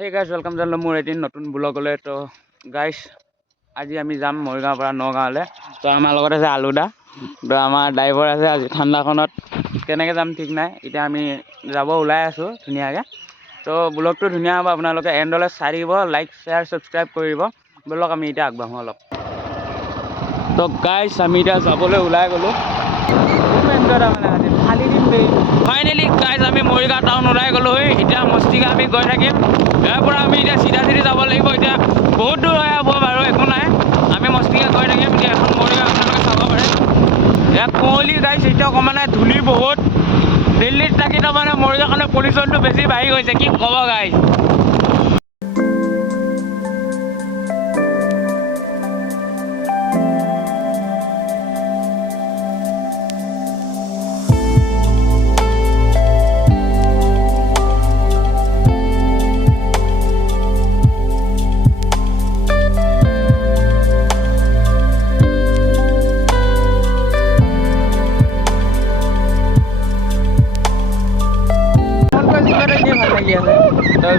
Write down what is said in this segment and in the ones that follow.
Hey guys, welcome to মোৰ এদিন নতুন ব্লগলৈ। তো গাইজ আজি আমি যাম মৰিগাঁৱৰ পৰা নগাঁৱলৈ। তো আমাৰ লগত আছে আলুদা, তো আমাৰ ড্ৰাইভাৰ আছে। আজি ঠাণ্ডাখনত কেনেকৈ যাম ঠিক নাই, এতিয়া আমি যাব ওলাই আছোঁ ধুনীয়াকৈ। তো ব্লগটো ধুনীয়া হ'ব, আপোনালোকে এণ্ডলৈ চাই থাকিব, লাইক শ্বেয়াৰ ছাবস্ক্ৰাইব কৰি দিব। ব'লক আমি এতিয়া আগবাঢ়োঁ অলপ। তো গাইজ আমি এতিয়া যাবলৈ ওলাই গ'লোঁ। ফাইনেলি গাইজ আমি মৰিগাঁও টাউন ওলাই গ'লোঁ। এতিয়া মস্তিকা আমি গৈ থাকিম। ইয়াৰ পৰা আমি এতিয়া চিধা যাব লাগিব। এতিয়া বহুত দূৰ হৈ হ'ব বাৰু, একো নাই, আমি মস্তিকা গৈ থাকিম। এতিয়া এখন মৰিগাঁও আপোনালোকে চাব পাৰে। ইয়াত কুঁৱলী গাইজ এতিয়া অকণমান নাই, ধূলি বহুত। দিল্লীত থাকি তাৰমানে মৰিগাঁওখনৰ পলিউশ্যনটো বেছি বাঢ়ি গৈছে, কি ক'ব গাইজ।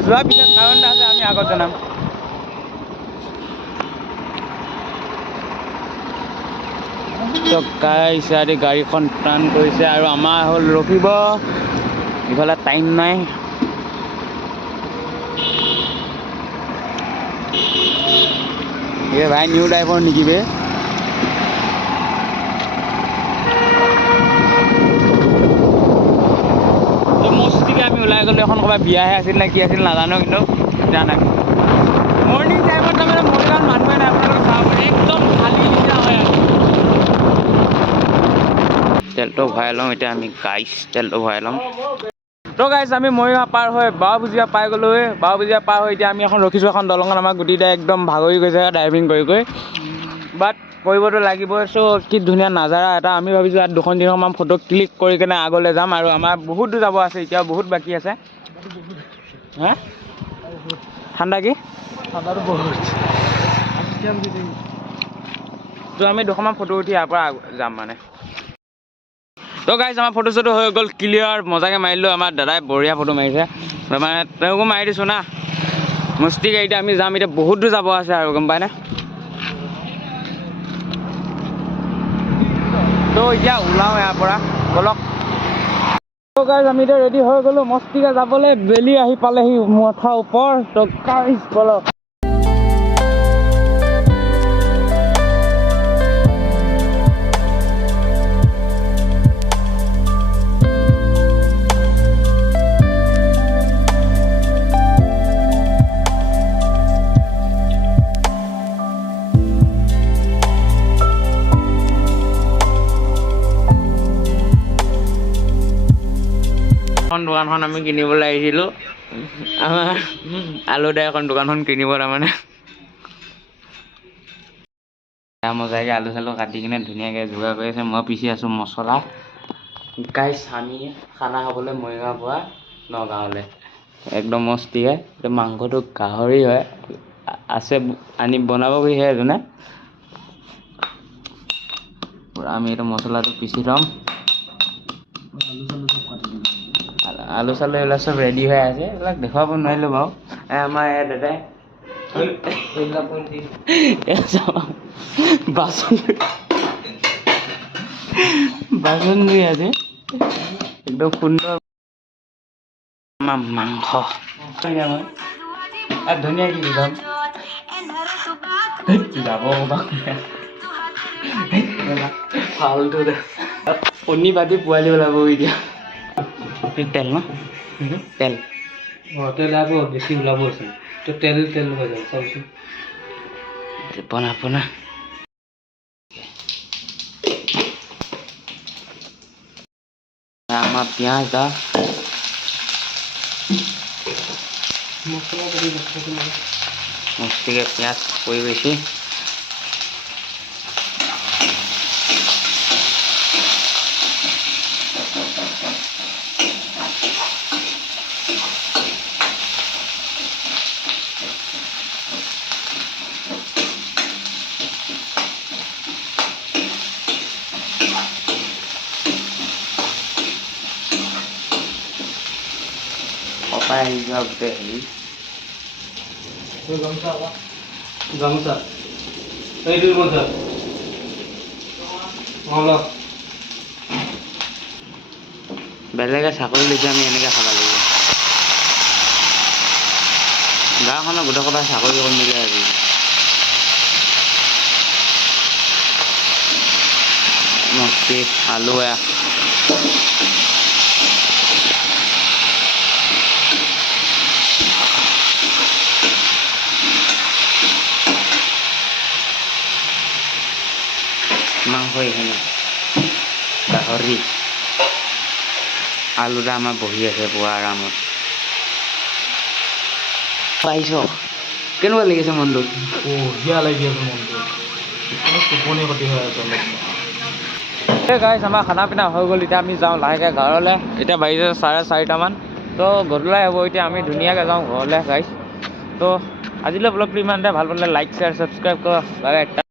যোৱাৰ পিছত কাৰণ এটা আছে, আমি আগত জনাম। তো গাইজ ইয়াতে গাড়ীখন টাৰ্ণ কৰিছে আৰু আমাৰ হ'ল ৰখিব, ইফালে টাইম নাই। এই ভাই নিউ ড্ৰাইভাৰ নেকি বে? মস্তিকে আমি ওলাই গ'লোঁ। এখন ক'ৰবাত বিয়াহে আছিল নে কি আছিল নাজানো, কিন্তু জানা মৰ্ণিং টাইমত তাৰমানে মৰিগাঁৱত মানুহে নাই, আপোনালোকে চাব পাৰে, একদম খালী নিচিনা হয় আৰু। তেলটো ভৰাই লওঁ এতিয়া আমি গাইজ, তেলটো ভৰাই লওঁ। তো গাইজ আমি মৰিগাঁও পাৰ হৈ বাওভুজীয়া পাই গ'লোঁ। বাওভুজীয়া পাৰ হৈ এতিয়া আমি এখন ৰখিছোঁ, এখন দলঙত। আমাৰ গোটেইটা একদম ভাগৰি গৈছে ড্ৰাইভিং কৰি বাট কৰিবতো লাগিবই। চ' কি ধুনীয়া নাজাৰা এটা। আমি ভাবিছোঁ ইয়াত 2-3খন ফটো ক্লিক কৰি কেনে আগলৈ যাম, আৰু আমাৰ বহুত দূৰ যাব আছে, এতিয়াও বহুত বাকী আছে। হা ঠাণ্ডা কি ঠাণ্ডাটো বহুত। তো আমি 2খনমান ফটো উঠি ইয়াৰ পৰা যাম মানে। তো গাইজ আমাৰ ফটো চটো হৈ গ'ল ক্লিয়াৰ, মজাকৈ মাৰিলোঁ। আমাৰ দাদাই বঢ়িয়া ফটো মাৰিছে, মানে তেওঁকো মাৰি দিছোঁ না মস্তিকে। এতিয়া আমি যাম, এতিয়া বহুত দূৰ যাব আছে আৰু, গম পায়নে? তো এতিয়া ওলাওঁ ইয়াৰ পৰা, ব'লক। তো গাইজ আমি এতিয়া ৰেডি হৈ গ'লোঁ মস্তিকে যাবলৈ। বেলি আহি পালেহি মাথাৰ ওপৰ। তো গাইজ ব'লক। এখন দোকানখন আমি কিনিবলৈ আহিছিলোঁ, আমাৰ আলুদাই এখন দোকানখন কিনিব তাৰমানে। মজাকৈ আলু চালু কাটি কিনে ধুনীয়াকৈ যোগাৰ কৰি আছে। মই পিচি আছোঁ মছলা। গাইজ আমি খানা খাবলৈ মৰিগাঁৱৰ পৰা নগাঁৱলৈ একদম মস্তিকে। এতিয়া মাংসটো গাহৰি হয়, আছে আনি বনাব বুলি সেইটো নে। আমি এইটো মছলাটো পিচি থ'ম। আলু চালু এইবিলাক চব ৰেডি হৈ আছে, এইবিলাক দেখুৱাব নোৱাৰিলোঁ বাৰু। আমাৰ এই দাদাই বাচন ধুই আছে, একদম সুন্দৰ। আমাৰ মাংস ধুনীয়া কি যাম যাব ফালটো কণী পাতি পোৱালি ওলাব এতিয়া। তেল ন তেল তেল আব বেছি ওলাব আছে, তো তেল তেল হৈ যাব চাবচোন। বনা বনা আমাৰ পিঁয়াজ দা মস্তিকে পিঁয়াজ পৰি গৈছে। পাই আহি যোৱা গোটেই হেৰি গামোচা এইটো গামোচা বেলেগে চাকৰি লৈছে আমি এনেকৈ খাব লাগিব গাঁওখনৰ গোটেই কথা চাকৰি কৰি মিলে আজি মস্তি আলু মাংস এইখিনি গাহৰি আলুটা আমাৰ বহি আছে পুৰা আৰামত পাইছ কেনেকুৱা লাগিছে মনটো বঢ়িয়া লাগি আছে মনটো টোপনি ক্ষতি হৈ আছে গাইছ আমাৰ খানা পিনা হৈ গ'ল এতিয়া আমি যাওঁ লাহেকৈ ঘৰলৈ এতিয়া বাজিছে 4:30মান তো গধূলাই হ'ব এতিয়া আমি ধুনীয়াকৈ যাওঁ ঘৰলৈ গাইছ তো আজিলৈ ব্লগটো ইমানতে ভাল পালে লাইক শ্বেয়াৰ ছাবস্ক্ৰাইব কৰক